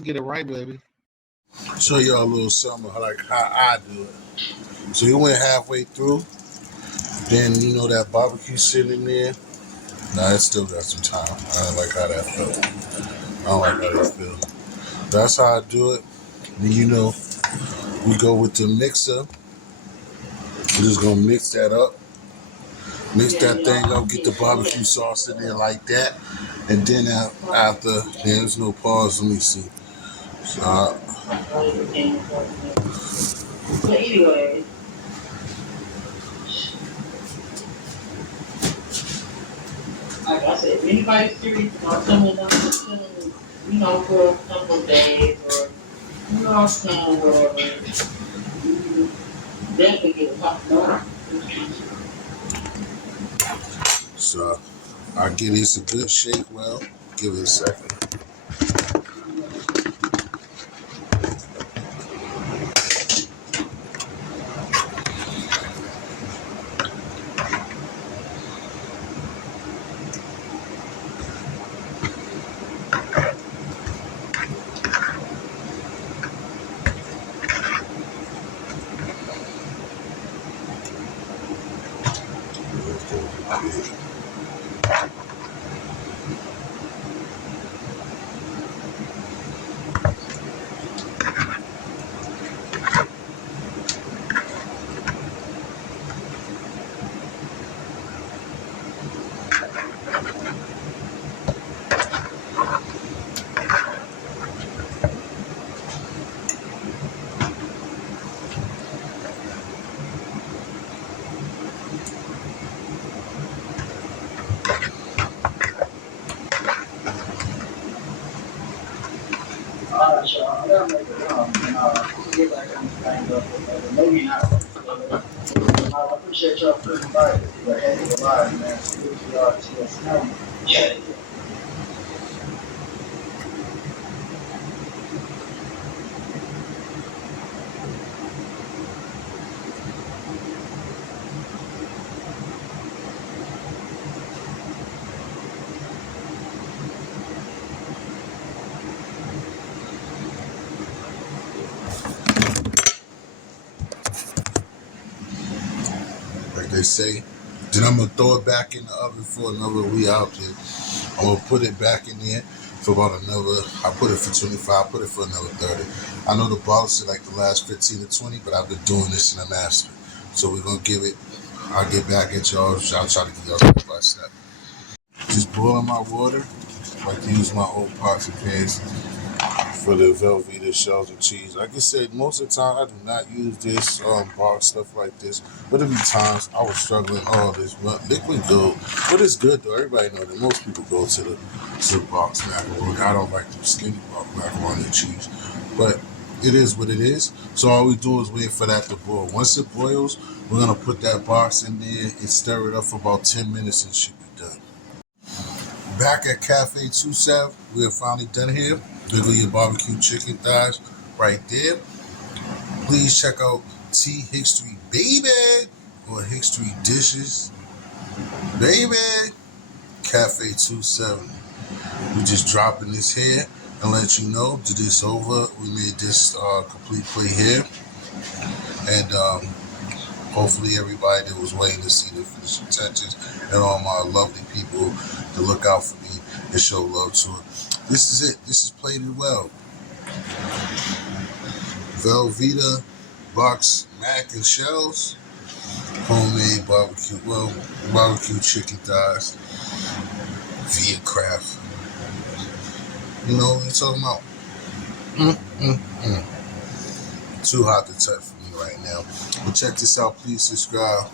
to get it right, baby. Show y'all a little something like how I do it. So you went halfway through, then you know that barbecue sitting in there. Nah, it still got some time. I don't like how that felt. I don't like how that feel. That's how I do it. Then you know, we go with the mixer. We're just gonna mix that up. Mix that thing up, get the barbecue sauce in there like that. And then after, there's no pause, let me see. So, but anyway, like I said, if anybody's serious about someone else chilling, you know, for a couple of days or you know, saying whatever, definitely get a top number. So I give this a good shake. Well, give it a second. Alright, y'all. I gotta make a get back on the thing up. Maybe not. I appreciate y'all putting by it. But hey, it's a lot, man. Yeah. Like they say. Then I'm gonna throw it back in the oven for another week out there. I'm gonna put it back in there for about another. I put it for 25. Put it for another 30. I know the boss said like the last 15 to 20, but I've been doing this in a master. So we're gonna give it. I'll get back at y'all. I'll try to give y'all step by step. Just boiling my water. I like to use my old pots and pans for the Velveeta shells and cheese. Like I said, most of the time I do not use this bar stuff like this. But there be times I was struggling. Oh, this liquid gold. But it's good though. Everybody know that most people go to the box macaroni. I don't like the skinny box macaroni and cheese. But it is what it is. So all we do is wait for that to boil. Once it boils, we're gonna put that box in there and stir it up for about 10 minutes and it should be done. Back at Cafe 27, we are finally done here. Wiggle your barbecue chicken thighs right there. Please check out T History Baby or History Dishes Baby. Cafe 27. We just dropping this here and let you know that it's over. We made this complete play here. And hopefully everybody that was waiting to see the finishing touches and all my lovely people to look out for me and show love to it. This is it. This is plated well. Velveeta box mac and shells. Homemade barbecue chicken thighs. Via craft. You know what I'm talking about? Too hot to touch for me right now. But check this out. Please subscribe.